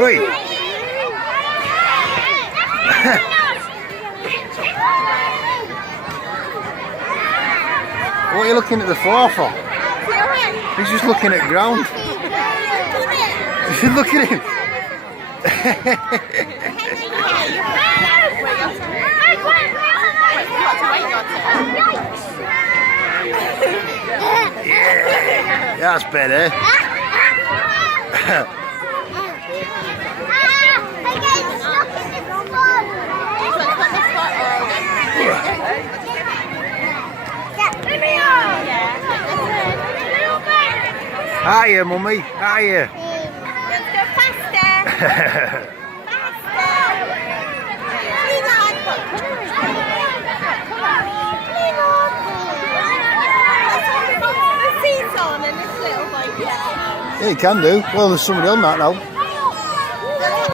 Oi. What are you looking at the floor for? He's just looking at ground. Look at him. Yeah, that's better. Hiya, mummy. Hiya. Let's go faster. Yeah, you can do. Well, there's somebody on that now.